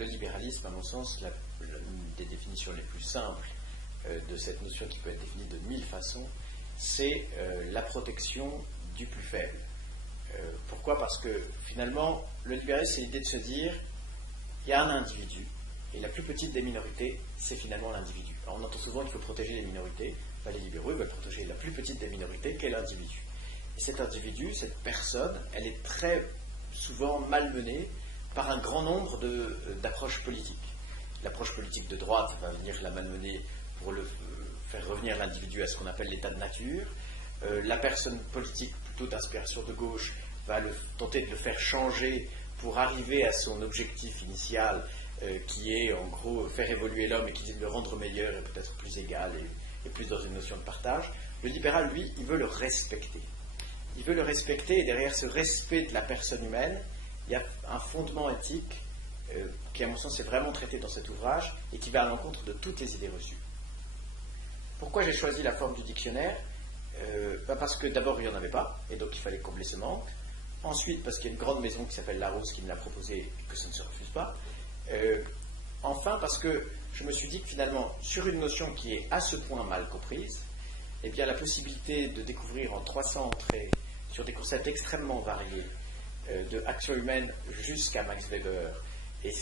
le libéralisme, à mon sens, l'une des définitions les plus simples de cette notion qui peut être définie de 1000 façons, c'est la protection du plus faible. Pourquoi ? Parce que finalement, le libéralisme, c'est l'idée de se dire, il y a un individu, et la plus petite des minorités, c'est finalement l'individu. Alors on entend souvent qu'il faut protéger les minorités, les libéraux veulent protéger la plus petite des minorités, qu'est l'individu. Et cet individu, cette personne, elle est très souvent malmenée par un grand nombre d'approches politiques. L'approche politique de droite va venir la malmener pour faire revenir l'individu à ce qu'on appelle l'état de nature. La personne politique plutôt d'inspiration de gauche va tenter de le faire changer pour arriver à son objectif initial qui est en gros faire évoluer l'homme et qui est de le rendre meilleur et peut-être plus égal et plus dans une notion de partage. Le libéral, lui, il veut le respecter. Il veut le respecter et derrière ce respect de la personne humaine, il y a un fondement éthique qui, à mon sens, est vraiment traité dans cet ouvrage et qui va à l'encontre de toutes les idées reçues. Pourquoi j'ai choisi la forme du dictionnaire ? Parce que d'abord, il n'y en avait pas, et donc il fallait combler ce manque. Ensuite, parce qu'il y a une grande maison qui s'appelle Larousse qui me l'a proposé et que ça ne se refuse pas. Enfin, parce que je me suis dit que finalement, sur une notion qui est à ce point mal comprise, eh bien, la possibilité de découvrir en 300 entrées sur des concepts extrêmement variés, de action humaine jusqu'à Max Weber, et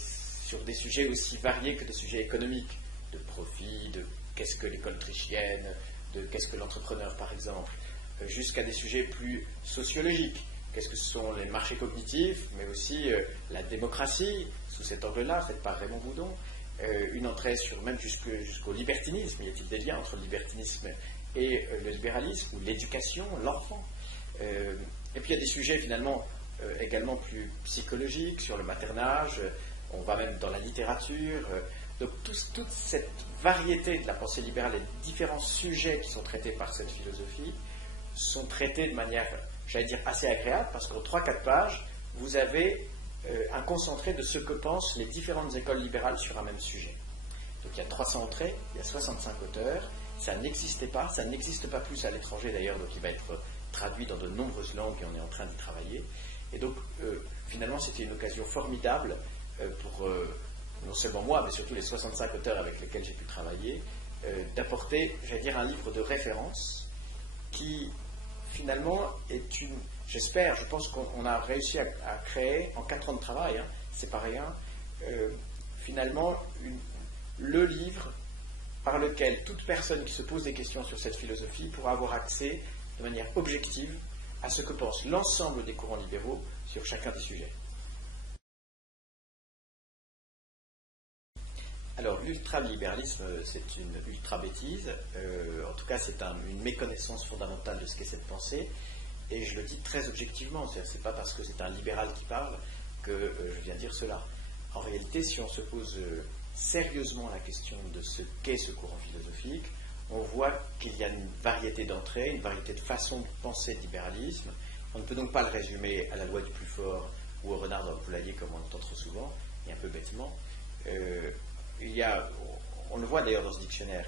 sur des sujets aussi variés que des sujets économiques, de profit, de qu'est-ce que l'école autrichienne, de qu'est-ce que l'entrepreneur par exemple, jusqu'à des sujets plus sociologiques. Qu'est-ce que ce sont les marchés cognitifs, mais aussi la démocratie, sous cet angle-là, faite par Raymond Boudon, une entrée sur même jusqu'au libertinisme. Y a-t-il des liens entre le libertinisme et le libéralisme, ou l'éducation, l'enfant. Et puis il y a des sujets finalement également plus psychologiques, sur le maternage, on va même dans la littérature. Donc toute cette variété de la pensée libérale et différents sujets qui sont traités par cette philosophie sont traités de manière, j'allais dire, assez agréable, parce qu'en 3-4 pages, vous avez un concentré de ce que pensent les différentes écoles libérales sur un même sujet. Donc il y a 300 entrées, il y a 65 auteurs, ça n'existait pas, ça n'existe pas plus à l'étranger d'ailleurs, donc il va être traduit dans de nombreuses langues et on est en train d'y travailler. Et donc finalement c'était une occasion formidable pour non seulement moi, mais surtout les 65 auteurs avec lesquels j'ai pu travailler, d'apporter, j'allais dire, un livre de référence qui finalement est une, j'espère, je pense qu'on a réussi à créer en 4 ans de travail, c'est pas rien, finalement le livre par lequel toute personne qui se pose des questions sur cette philosophie pourra avoir accès de manière objective à ce que pense l'ensemble des courants libéraux sur chacun des sujets. Alors, l'ultralibéralisme, c'est une ultra-bêtise, en tout cas c'est une méconnaissance fondamentale de ce qu'est cette pensée, et je le dis très objectivement, c'est pas parce que c'est un libéral qui parle que je viens dire cela. En réalité, si on se pose sérieusement la question de ce qu'est ce courant philosophique, on voit qu'il y a une variété d'entrées, une variété de façons de penser le libéralisme. On ne peut donc pas le résumer à la loi du plus fort ou au renard dans le poulailler comme on l'entend trop souvent, et un peu bêtement. On le voit d'ailleurs dans ce dictionnaire,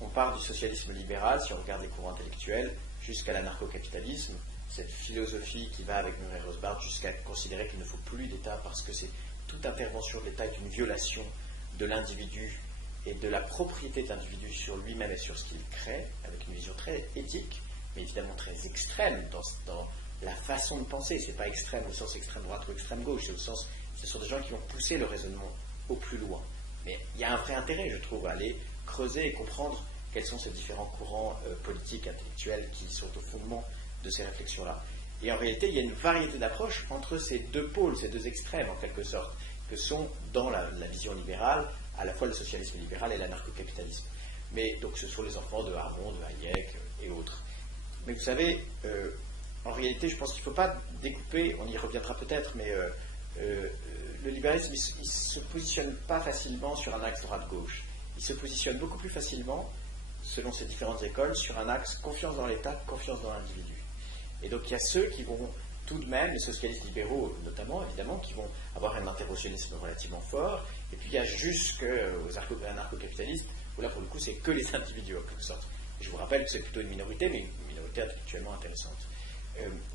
on part du socialisme libéral, si on regarde les courants intellectuels, jusqu'à l'anarcho-capitalisme, cette philosophie qui va avec Murray Rothbard jusqu'à considérer qu'il ne faut plus d'État parce que toute intervention de l'État est une violation de l'individu et de la propriété de l'individu sur lui-même et sur ce qu'il crée, avec une vision très éthique, mais évidemment très extrême dans la façon de penser. C'est pas extrême au sens extrême droite ou extrême gauche, c'est au sens, ce sont des gens qui vont pousser le raisonnement au plus loin. Mais il y a un vrai intérêt, je trouve, à aller creuser et comprendre quels sont ces différents courants politiques, intellectuels qui sont au fondement de ces réflexions-là. Et en réalité, il y a une variété d'approches entre ces deux pôles, ces deux extrêmes, en quelque sorte, que sont, dans la vision libérale, à la fois le socialisme libéral et l'anarcho-capitalisme. Mais donc ce sont les enfants de Aron, de Hayek et autres. Mais vous savez, en réalité, je pense qu'il ne faut pas découper, on y reviendra peut-être, mais le libéralisme, il ne se positionne pas facilement sur un axe droite-gauche. Il se positionne beaucoup plus facilement, selon ces différentes écoles, sur un axe confiance dans l'État, confiance dans l'individu. Et donc il y a ceux qui vont tout de même, les socialistes libéraux notamment, évidemment, qui vont avoir un interventionnisme relativement fort, et puis il y a jusqu'aux anarcho-capitalistes, où là pour le coup c'est que les individus en quelque sorte. Et je vous rappelle que c'est plutôt une minorité, mais une minorité intellectuellement intéressante.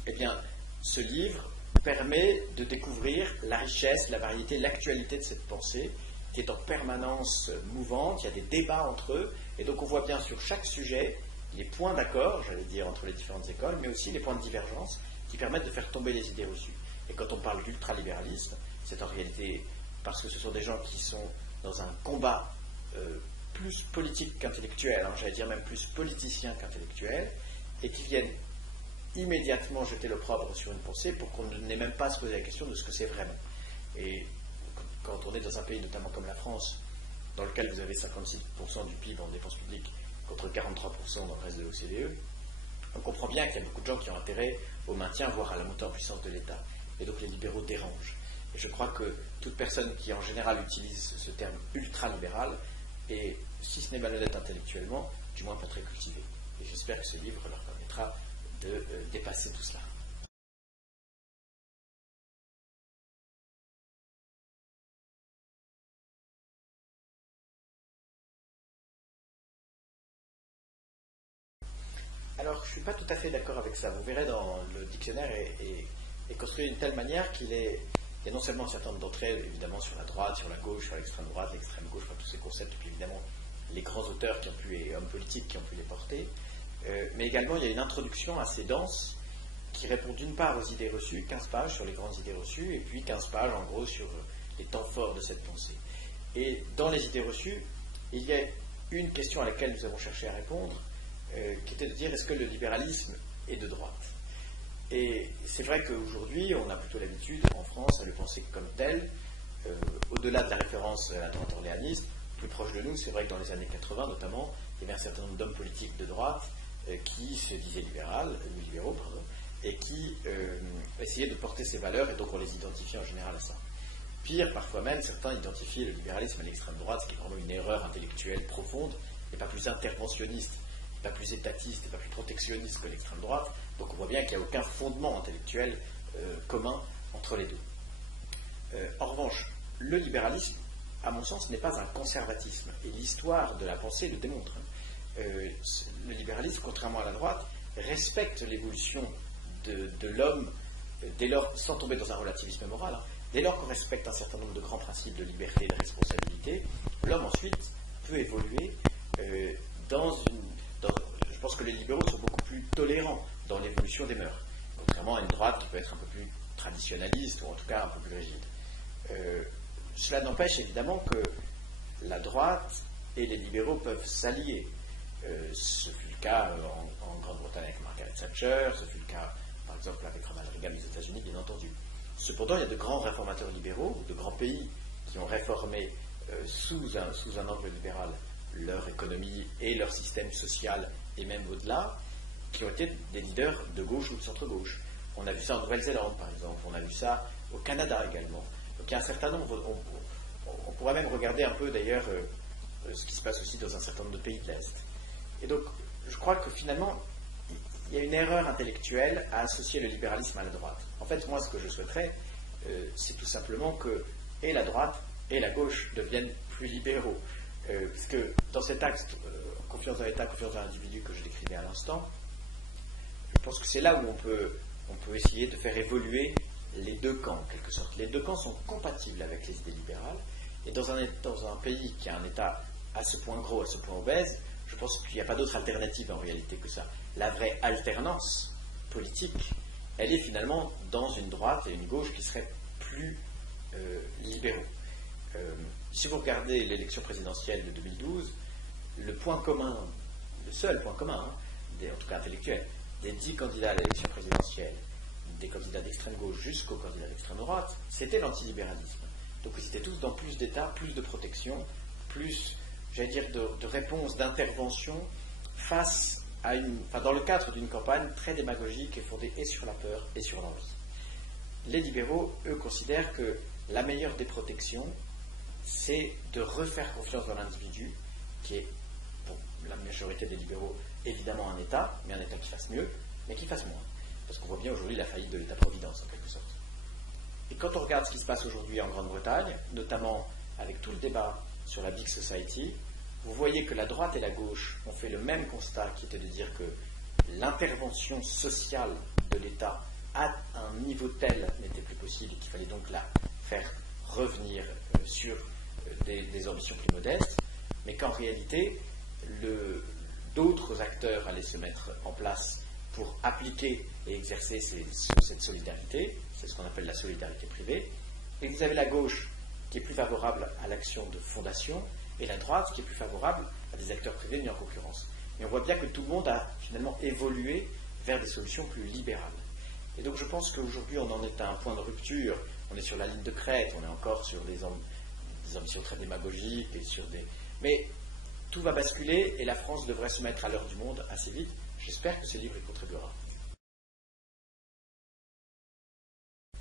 Eh bien, ce livre permet de découvrir la richesse, la variété, l'actualité de cette pensée qui est en permanence mouvante. Il y a des débats entre eux, et donc on voit bien sur chaque sujet les points d'accord, j'allais dire, entre les différentes écoles, mais aussi les points de divergence qui permettent de faire tomber les idées reçues. Et quand on parle d'ultralibéralisme, c'est en réalité parce que ce sont des gens qui sont dans un combat plus politique qu'intellectuel, j'allais dire même plus politicien qu'intellectuel, et qui viennent immédiatement jeter l'opprobre sur une pensée pour qu'on n'ait même pas à se poser la question de ce que c'est vraiment. Et quand on est dans un pays notamment comme la France, dans lequel vous avez 56% du PIB en dépenses publiques contre 43% dans le reste de l'OCDE, on comprend bien qu'il y a beaucoup de gens qui ont intérêt au maintien, voire à la montée en puissance de l'État. Et donc les libéraux dérangent. Et je crois que toute personne qui en général utilise ce terme ultralibéral est, si ce n'est malhonnête intellectuellement, du moins pas très cultivé. Et j'espère que ce livre leur permettra de dépasser tout cela. Alors, je ne suis pas tout à fait d'accord avec ça. Vous verrez, dans le dictionnaire est construit d'une telle manière qu'il y a non seulement un certain nombre d'entrées, évidemment, sur la droite, sur la gauche, sur l'extrême droite, l'extrême gauche, tous ces concepts, et puis évidemment les grands auteurs et hommes politiques qui ont pu les porter, mais également il y a une introduction assez dense qui répond d'une part aux idées reçues, 15 pages sur les grandes idées reçues, et puis 15 pages en gros sur les temps forts de cette pensée. Et dans les idées reçues, il y a une question à laquelle nous avons cherché à répondre, qui était de dire est-ce que le libéralisme est de droite? Et c'est vrai qu'aujourd'hui, on a plutôt l'habitude, en France, à le penser comme tel, au-delà de la référence à la droite orléaniste, plus proche de nous, c'est vrai que dans les années 80 notamment, il y avait un certain nombre d'hommes politiques de droite qui se disaient libéraux, et qui essayaient de porter ces valeurs, et donc on les identifiait en général à ça. Pire, parfois même, certains identifiaient le libéralisme à l'extrême droite, ce qui est vraiment une erreur intellectuelle profonde, et pas plus interventionniste, pas plus étatiste et pas plus protectionniste que l'extrême droite. Donc on voit bien qu'il n'y a aucun fondement intellectuel commun entre les deux. En revanche, le libéralisme, à mon sens, n'est pas un conservatisme. Et l'histoire de la pensée le démontre. Le libéralisme, contrairement à la droite, respecte l'évolution de l'homme dès lors, sans tomber dans un relativisme moral, dès lors qu'on respecte un certain nombre de grands principes de liberté et de responsabilité, l'homme ensuite peut évoluer je pense que les libéraux sont beaucoup plus tolérants dans l'évolution des mœurs, contrairement à une droite qui peut être un peu plus traditionnaliste ou en tout cas un peu plus rigide. Cela n'empêche évidemment que la droite et les libéraux peuvent s'allier. Ce fut le cas en Grande-Bretagne avec Margaret Thatcher, ce fut le cas par exemple avec Ronald Reagan aux États-Unis, bien entendu. Cependant, il y a de grands réformateurs libéraux, de grands pays qui ont réformé sous un angle libéral leur économie et leur système social et même au-delà, qui ont été des leaders de gauche ou de centre-gauche. On a vu ça en Nouvelle-Zélande, par exemple, on a vu ça au Canada également. Donc il y a un certain nombre, on pourrait même regarder un peu d'ailleurs ce qui se passe aussi dans un certain nombre de pays de l'Est. Et donc, je crois que finalement, il y a une erreur intellectuelle à associer le libéralisme à la droite. En fait, moi, ce que je souhaiterais, c'est tout simplement que et la droite et la gauche deviennent plus libéraux. Parce que dans cet axe, confiance dans l'État, confiance dans l'individu que je décrivais à l'instant, je pense que c'est là où on peut essayer de faire évoluer les deux camps, en quelque sorte. Les deux camps sont compatibles avec les idées libérales, et dans un pays qui a un État à ce point gros, à ce point obèse, je pense qu'il n'y a pas d'autre alternative en réalité que ça. La vraie alternance politique, elle est finalement dans une droite et une gauche qui seraient plus libéraux. Si vous regardez l'élection présidentielle de 2012, le seul point commun, en tout cas intellectuel, des 10 candidats à l'élection présidentielle, des candidats d'extrême gauche jusqu'aux candidats d'extrême droite, c'était l'antilibéralisme. Donc ils étaient tous dans plus d'État, plus de protection, plus, j'allais dire, de réponse, d'intervention face à dans le cadre d'une campagne très démagogique et fondée et sur la peur et sur l'envie. Les libéraux, eux, considèrent que la meilleure des protections, c'est de refaire confiance dans l'individu, qui est, pour la majorité des libéraux, évidemment un État, mais un État qui fasse mieux, mais qui fasse moins. Parce qu'on voit bien aujourd'hui la faillite de l'État-providence, en quelque sorte. Et quand on regarde ce qui se passe aujourd'hui en Grande-Bretagne, notamment avec tout le débat sur la Big Society, vous voyez que la droite et la gauche ont fait le même constat, qui était de dire que l'intervention sociale de l'État à un niveau tel n'était plus possible et qu'il fallait donc la faire revenir sur des ambitions plus modestes, mais qu'en réalité, d'autres acteurs allaient se mettre en place pour appliquer et exercer cette solidarité. C'est ce qu'on appelle la solidarité privée. Et vous avez la gauche qui est plus favorable à l'action de fondation et la droite qui est plus favorable à des acteurs privés mis en concurrence. Et on voit bien que tout le monde a finalement évolué vers des solutions plus libérales. Et donc je pense qu'aujourd'hui on en est à un point de rupture, on est sur la ligne de crête, on est encore sur des ambitions très démagogiques, mais tout va basculer et la France devrait se mettre à l'heure du monde assez vite. J'espère que ce livre y contribuera.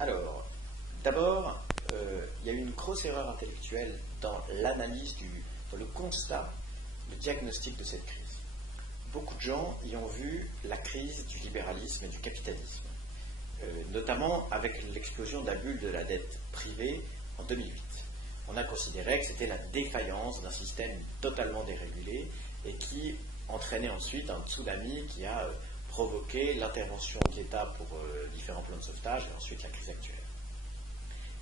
Alors, d'abord, il y a eu une grosse erreur intellectuelle dans l'analyse, dans le constat, le diagnostic de cette crise. Beaucoup de gens y ont vu la crise du libéralisme et du capitalisme, notamment avec l'explosion de la bulle de la dette privée en 2008. On a considéré que c'était la défaillance d'un système totalement dérégulé et qui entraînait ensuite un tsunami qui a provoqué l'intervention de l'État pour différents plans de sauvetage et ensuite la crise actuelle.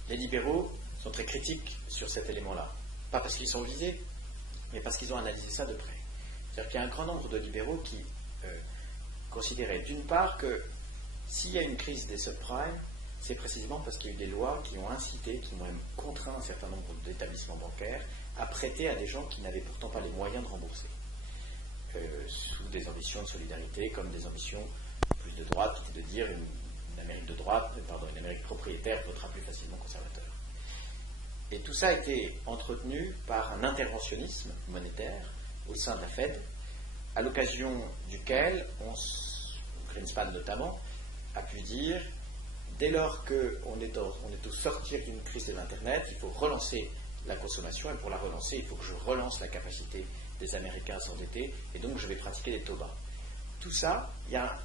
Les libéraux sont très critiques sur cet élément-là, pas parce qu'ils sont visés, mais parce qu'ils ont analysé ça de près. C'est-à-dire qu'il y a un grand nombre de libéraux qui considéraient d'une part que s'il y a une crise des subprimes, c'est précisément parce qu'il y a eu des lois qui ont incité, qui ont même contraint un certain nombre d'établissements bancaires à prêter à des gens qui n'avaient pourtant pas les moyens de rembourser, sous des ambitions de solidarité, comme des ambitions plus de droite, qui est de dire une Amérique de droite, une Amérique propriétaire votera plus facilement conservateur. Et tout ça a été entretenu par un interventionnisme monétaire au sein de la Fed, à l'occasion duquel Greenspan notamment a pu dire, dès lors qu'on est au sortir d'une crise de l'Internet, il faut relancer la consommation, et pour la relancer, il faut que je relance la capacité des Américains à s'endetter, et donc je vais pratiquer des taux bas. Tout ça, il y a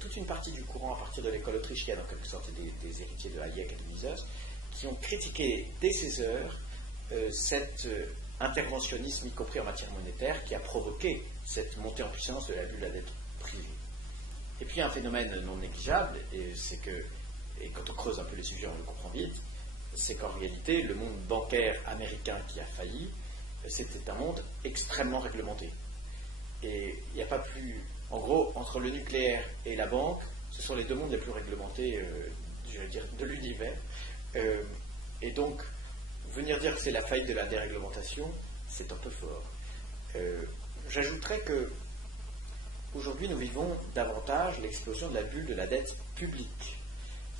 toute une partie du courant à partir de l'école autrichienne, en quelque sorte des héritiers de Hayek et de Mises, qui ont critiqué dès ces heures cet interventionnisme, y compris en matière monétaire, qui a provoqué cette montée en puissance de la bulle de la dette privée. Et puis un phénomène non négligeable, et quand on creuse un peu les sujets, on le comprend vite, c'est qu'en réalité, le monde bancaire américain qui a failli, c'était un monde extrêmement réglementé. Et il n'y a pas plus... En gros, entre le nucléaire et la banque, ce sont les deux mondes les plus réglementés, de l'univers. Et donc, venir dire que c'est la faillite de la déréglementation, c'est un peu fort. J'ajouterais que aujourd'hui, nous vivons davantage l'explosion de la bulle de la dette publique.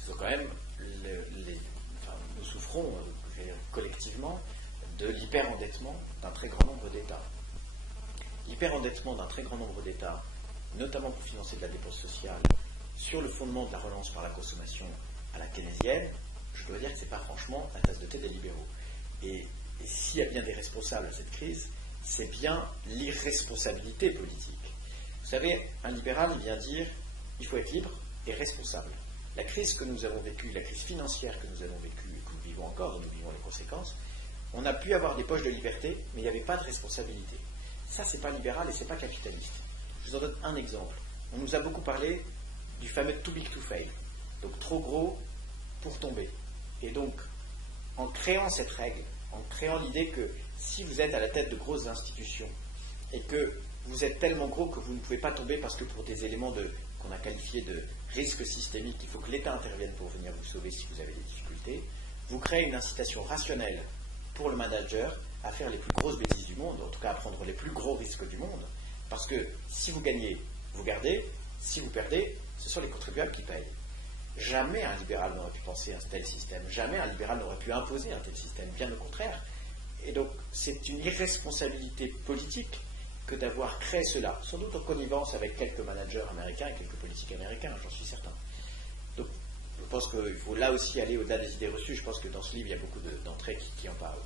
C'est quand même, nous souffrons collectivement de l'hyperendettement d'un très grand nombre d'États. L'hyperendettement d'un très grand nombre d'États, notamment pour financer de la dépense sociale, sur le fondement de la relance par la consommation à la keynésienne, je dois dire que ce n'est pas franchement la tasse de thé des libéraux. Et s'il y a bien des responsables à cette crise, c'est bien l'irresponsabilité politique. Vous savez, un libéral vient dire il faut être libre et responsable. La crise que nous avons vécue, la crise financière que nous avons vécue et que nous vivons encore, et nous vivons les conséquences, on a pu avoir des poches de liberté, mais il n'y avait pas de responsabilité. Ça, c'est pas libéral et c'est pas capitaliste. Je vous en donne un exemple. On nous a beaucoup parlé du fameux too big to fail, donc trop gros pour tomber. Et donc, en créant cette règle, en créant l'idée que si vous êtes à la tête de grosses institutions et que vous êtes tellement gros que vous ne pouvez pas tomber parce que pour des éléments qu'on a qualifiés de risque systémique, il faut que l'État intervienne pour venir vous sauver si vous avez des difficultés, vous créez une incitation rationnelle pour le manager à faire les plus grosses bêtises du monde, en tout cas à prendre les plus gros risques du monde, parce que si vous gagnez, vous gardez, si vous perdez, ce sont les contribuables qui payent. Jamais un libéral n'aurait pu penser à un tel système, jamais un libéral n'aurait pu imposer un tel système, bien au contraire. Et donc c'est une irresponsabilité politique que d'avoir créé cela, sans doute en connivence avec quelques managers américains et quelques politiques américains, j'en suis certain. Donc je pense qu'il faut là aussi aller au-delà des idées reçues. Je pense que dans ce livre il y a beaucoup d'entrées qui en parlent.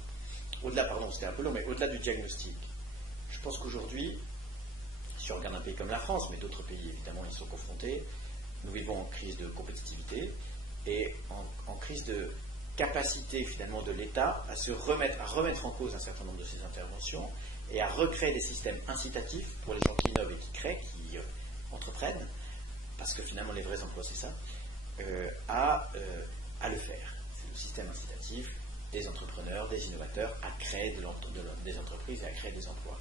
Au-delà, pardon, c'était un peu long, mais au-delà du diagnostic, je pense qu'aujourd'hui, si on regarde un pays comme la France, mais d'autres pays évidemment ils sont confrontés, nous vivons en crise de compétitivité et en crise de capacité finalement de l'État à remettre en cause un certain nombre de ses interventions et à recréer des systèmes incitatifs pour les gens qui innovent et qui créent, qui entreprennent, parce que finalement les vrais emplois c'est ça, à le faire. C'est le système incitatif des entrepreneurs, des innovateurs à créer des entreprises et à créer des emplois.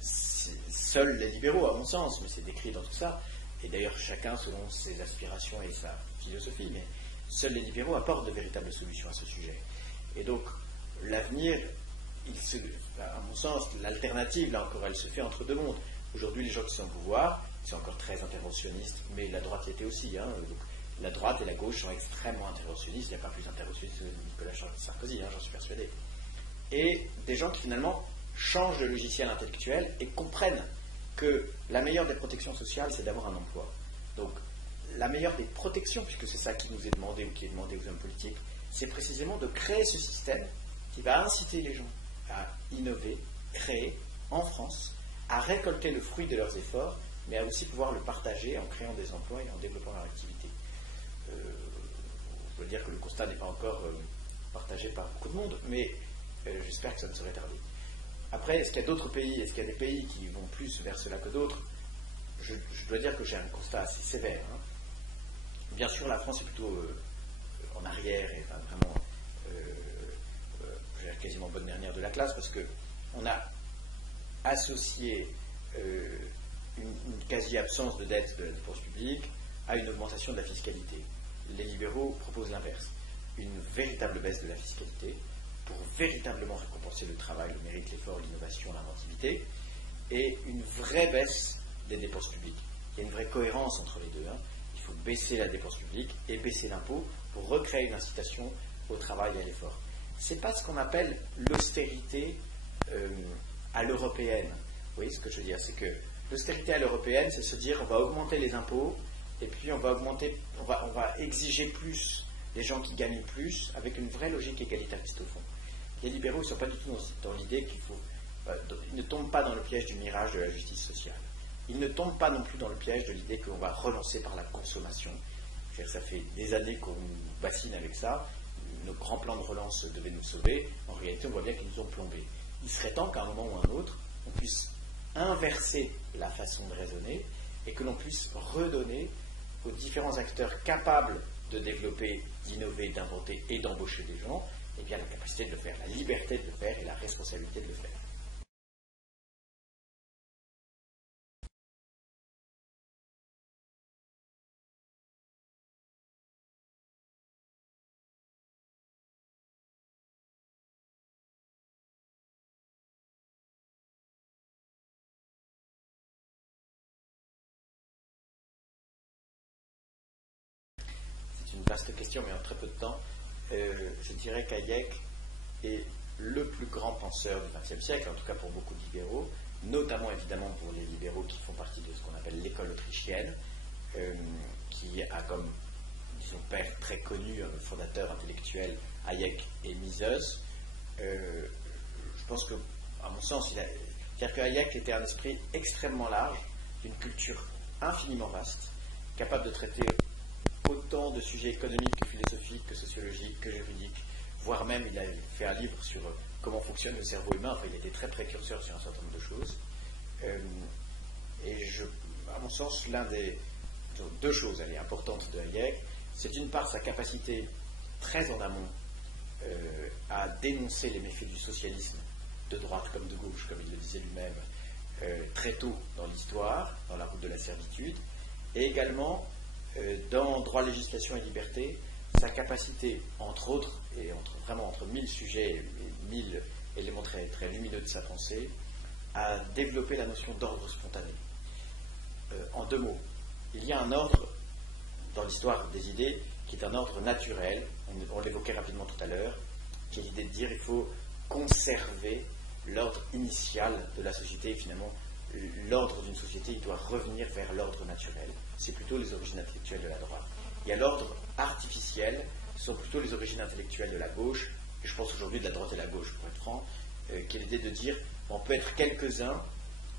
Seuls les libéraux, à mon sens, mais c'est décrit dans tout ça, et d'ailleurs chacun selon ses aspirations et sa philosophie, mais seuls les libéraux apportent de véritables solutions à ce sujet. Et donc, l'avenir, à mon sens, l'alternative, là encore, elle se fait entre deux mondes. Aujourd'hui, les gens qui sont au pouvoir, ils sont encore très interventionnistes, mais la droite l'était aussi. Donc, la droite et la gauche sont extrêmement interventionnistes. Il n'y a pas plus interventionniste que Nicolas Sarkozy, j'en suis persuadé. Et des gens qui finalement changent de logiciel intellectuel et comprennent que la meilleure des protections sociales, c'est d'avoir un emploi. Donc, la meilleure des protections, puisque c'est ça qui nous est demandé ou qui est demandé aux hommes politiques, c'est précisément de créer ce système qui va inciter les gens à innover, créer en France, à récolter le fruit de leurs efforts, mais à aussi pouvoir le partager en créant des emplois et en développant leur activité. On peut dire que le constat n'est pas encore partagé par beaucoup de monde, mais j'espère que ça ne serait tardé. Après, est-ce qu'il y a d'autres pays, est-ce qu'il y a des pays qui vont plus vers cela que d'autres? Je dois dire que j'ai un constat assez sévère. Bien sûr, la France est plutôt en arrière et vraiment quasiment bonne dernière de la classe parce qu'on a associé une quasi-absence de dette de la dépense publique à une augmentation de la fiscalité. Les libéraux proposent l'inverse, une véritable baisse de la fiscalité pour véritablement récompenser le travail, le mérite, l'effort, l'innovation, l'inventivité, et une vraie baisse des dépenses publiques. Il y a une vraie cohérence entre les deux. Il faut baisser la dépense publique et baisser l'impôt pour recréer une incitation au travail et à l'effort. Ce n'est pas ce qu'on appelle l'austérité à l'européenne. Vous voyez ce que je veux dire? C'est que l'austérité à l'européenne, c'est se dire on va augmenter les impôts et puis on va exiger plus des gens qui gagnent plus avec une vraie logique égalitariste au fond. Les libéraux ne sont pas du tout dans l'idée qu'il faut... ils ne tombent pas dans le piège du mirage de la justice sociale. Ils ne tombent pas non plus dans le piège de l'idée qu'on va relancer par la consommation. Ça fait des années qu'on nous bassine avec ça. Nos grands plans de relance devaient nous sauver. En réalité, on voit bien qu'ils nous ont plombés. Il serait temps qu'à un moment ou à un autre, on puisse inverser la façon de raisonner et que l'on puisse redonner aux différents acteurs capables de développer, d'innover, d'inventer et d'embaucher des gens, eh bien, la capacité de le faire, la liberté de le faire et la responsabilité de le faire. C'est une vaste question, mais en très peu de temps. Je dirais qu'Hayek est le plus grand penseur du XXe siècle, en tout cas pour beaucoup de libéraux, notamment évidemment pour les libéraux qui font partie de ce qu'on appelle l'école autrichienne, qui a comme, disons, père très connu, fondateur intellectuel, Hayek et Mises. Je pense que, à mon sens, c'est-à-dire que Hayek était un esprit extrêmement large, d'une culture infiniment vaste, capable de traiter autant de sujets économiques que philosophiques, que sociologiques, que juridiques, voire même il a fait un livre sur comment fonctionne le cerveau humain. Enfin, il était très précurseur sur un certain nombre de choses. Et à mon sens, deux choses importantes de Hayek, c'est d'une part sa capacité très en amont à dénoncer les méfaits du socialisme de droite comme de gauche, comme il le disait lui-même, très tôt dans l'histoire, dans la route de la servitude, et également dans droit, législation et liberté, sa capacité, entre autres, et entre 1000 sujets et 1000 éléments très, très lumineux de sa pensée, à développer la notion d'ordre spontané. En deux mots, il y a un ordre dans l'histoire des idées qui est un ordre naturel, on l'évoquait rapidement tout à l'heure, qui est l'idée de dire qu'il faut conserver l'ordre initial de la société, et finalement l'ordre d'une société, il doit revenir vers l'ordre naturel. C'est plutôt les origines intellectuelles de la droite. Il y a l'ordre artificiel, ce sont plutôt les origines intellectuelles de la gauche, et je pense aujourd'hui de la droite et de la gauche, pour être franc, qui est l'idée de dire on peut être quelques-uns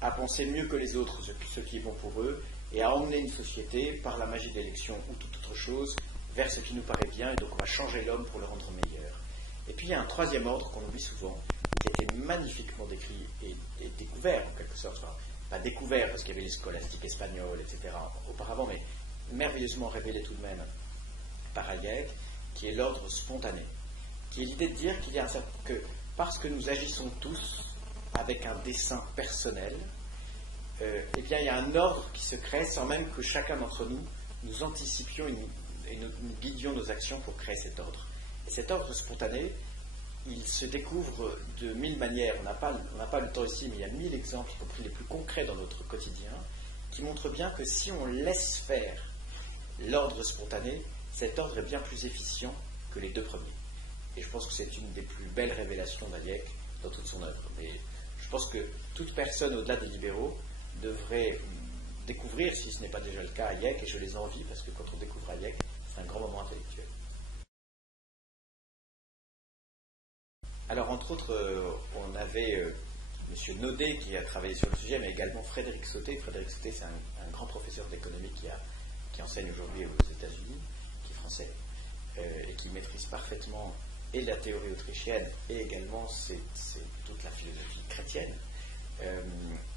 à penser mieux que les autres ce qui est bon pour eux, et à emmener une société, par la magie de l'élection ou toute autre chose, vers ce qui nous paraît bien, et donc on va changer l'homme pour le rendre meilleur. Et puis il y a un troisième ordre qu'on oublie souvent, qui a été magnifiquement décrit et découvert en quelque sorte, enfin, pas découvert parce qu'il y avait les scolastiques espagnols, etc. auparavant, mais merveilleusement révélé tout de même par Hayek, qui est l'ordre spontané, qui est l'idée de dire qu'il y a que parce que nous agissons tous avec un dessein personnel, eh bien il y a un ordre qui se crée sans même que chacun d'entre nous anticipions et nous guidions nos actions pour créer cet ordre. Et cet ordre spontané, il se découvre de 1000 manières. On n'a pas le temps ici, mais il y a 1000 exemples, y compris les plus concrets dans notre quotidien, qui montrent bien que si on laisse faire l'ordre spontané, cet ordre est bien plus efficient que les deux premiers. Et je pense que c'est une des plus belles révélations d'Hayek dans toute son œuvre. Mais je pense que toute personne au-delà des libéraux devrait découvrir, si ce n'est pas déjà le cas, Hayek, et je les envie, parce que quand on découvre Hayek, c'est un grand moment intellectuel. Alors, entre autres, on avait M. Naudet qui a travaillé sur le sujet, mais également Frédéric Sauté. Frédéric Sauté, c'est un grand professeur d'économie qui enseigne aujourd'hui aux États-Unis, qui est français, et qui maîtrise parfaitement et la théorie autrichienne, et également c'est toute la philosophie chrétienne. Donc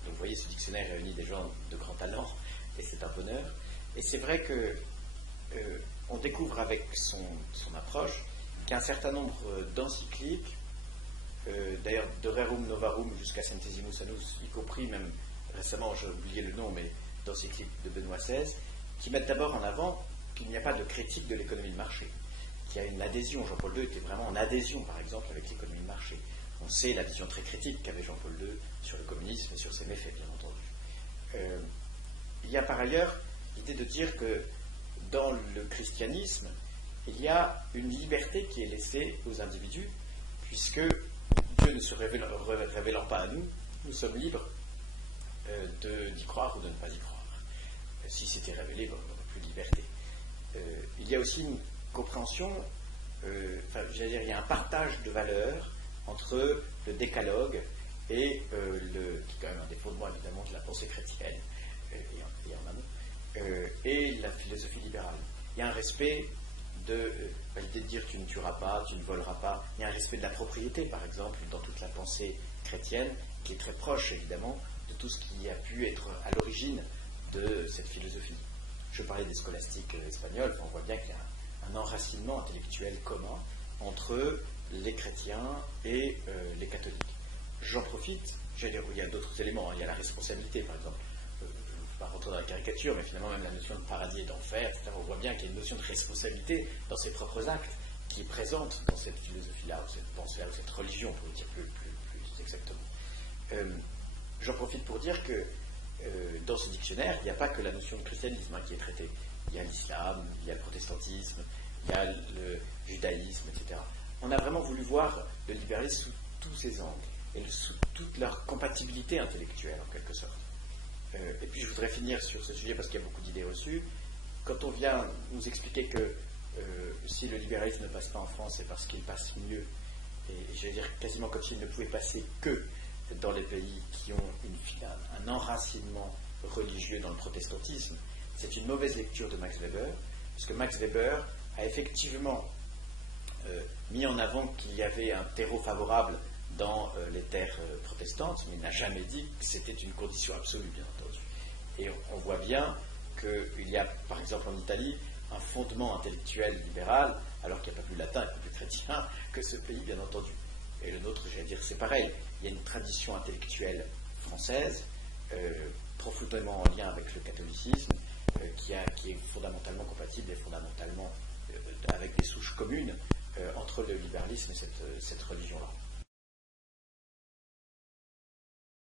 vous voyez, ce dictionnaire réunit des gens de grand talent, et c'est un bonheur. Et c'est vrai que on découvre avec son approche qu'il y a un certain nombre d'encycliques, d'ailleurs de Rerum Novarum jusqu'à Centesimus Annus, y compris même récemment, j'ai oublié le nom, mais d'encycliques de Benoît XVI, qui mettent d'abord en avant qu'il n'y a pas de critique de l'économie de marché, qu'il y a une adhésion. Jean-Paul II était vraiment en adhésion, par exemple, avec l'économie de marché. On sait la vision très critique qu'avait Jean-Paul II sur le communisme et sur ses méfaits, bien entendu. Il y a par ailleurs l'idée de dire que dans le christianisme, il y a une liberté qui est laissée aux individus, puisque Dieu ne se révélant pas à nous, nous sommes libres d'y croire ou de ne pas y croire. Si c'était révélé, on n'aurait plus de liberté. Il y a aussi une compréhension, il y a un partage de valeurs entre le décalogue et qui est quand même un des fondements évidemment de la pensée chrétienne, et en amont, et la philosophie libérale. Il y a un respect de l'idée de dire tu ne tueras pas, tu ne voleras pas. Il y a un respect de la propriété, par exemple, dans toute la pensée chrétienne, qui est très proche évidemment de tout ce qui a pu être à l'origine de cette philosophie. Je parlais des scolastiques espagnols, on voit bien qu'il y a un enracinement intellectuel commun entre les chrétiens et les catholiques. J'en profite, il y a d'autres éléments, il y a la responsabilité par exemple. Je ne vais pas rentrer dans la caricature, mais finalement même la notion de paradis et d'enfer, etc. On voit bien qu'il y a une notion de responsabilité dans ses propres actes qui est présente dans cette philosophie-là, ou cette pensée-là, ou cette religion, pour le dire plus exactement. J'en profite pour dire que dans ce dictionnaire, il n'y a pas que la notion de christianisme qui est traitée. Il y a l'islam, il y a le protestantisme, il y a le judaïsme, etc. On a vraiment voulu voir le libéralisme sous tous ses angles, et sous toute leur compatibilité intellectuelle, en quelque sorte. Et puis je voudrais finir sur ce sujet, parce qu'il y a beaucoup d'idées reçues. Quand on vient nous expliquer que si le libéralisme ne passe pas en France, c'est parce qu'il passe mieux, et j'allais dire quasiment comme s'il ne pouvait passer que dans les pays qui ont un enracinement religieux dans le protestantisme, c'est une mauvaise lecture de Max Weber, parce que Max Weber a effectivement mis en avant qu'il y avait un terreau favorable dans les terres protestantes, mais il n'a jamais dit que c'était une condition absolue, bien entendu. Et on voit bien qu'il y a, par exemple en Italie, un fondement intellectuel libéral, alors qu'il n'y a pas plus latin et pas plus chrétien que ce pays, bien entendu. Et le nôtre, j'allais dire, c'est pareil. Il y a une tradition intellectuelle française, profondément en lien avec le catholicisme, qui est fondamentalement compatible et fondamentalement avec des souches communes entre le libéralisme et cette religion-là.